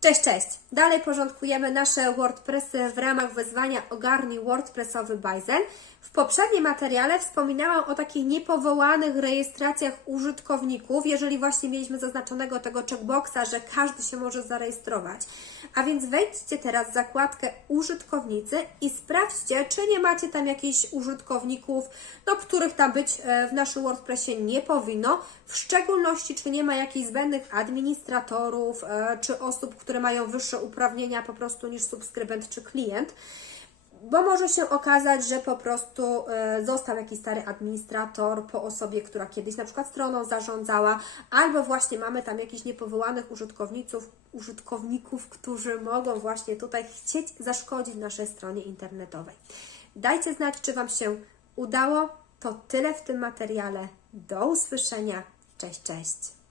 Cześć, cześć! Dalej porządkujemy nasze WordPressy w ramach wyzwania Ogarnij WordPressowy Bajzel. W poprzednim materiale wspominałam o takich niepowołanych rejestracjach użytkowników, jeżeli właśnie mieliśmy zaznaczonego tego checkboxa, że każdy się może zarejestrować. A więc wejdźcie teraz w zakładkę użytkownicy i sprawdźcie, czy nie macie tam jakichś użytkowników, no, których tam być e, w naszym WordPressie nie powinno, w szczególności czy nie ma jakichś zbędnych administratorów, e, czy osób, które mają wyższe uprawnienia po prostu niż subskrybent czy klient bo może się okazać, że po prostu e, został jakiś stary administrator po osobie, która kiedyś na przykład stroną zarządzała, albo właśnie mamy tam jakichś niepowołanych użytkowników, użytkowników, którzy mogą właśnie tutaj chcieć zaszkodzić naszej stronie internetowej. Dajcie znać, czy Wam się udało. To tyle w tym materiale. Do usłyszenia. Cześć, cześć.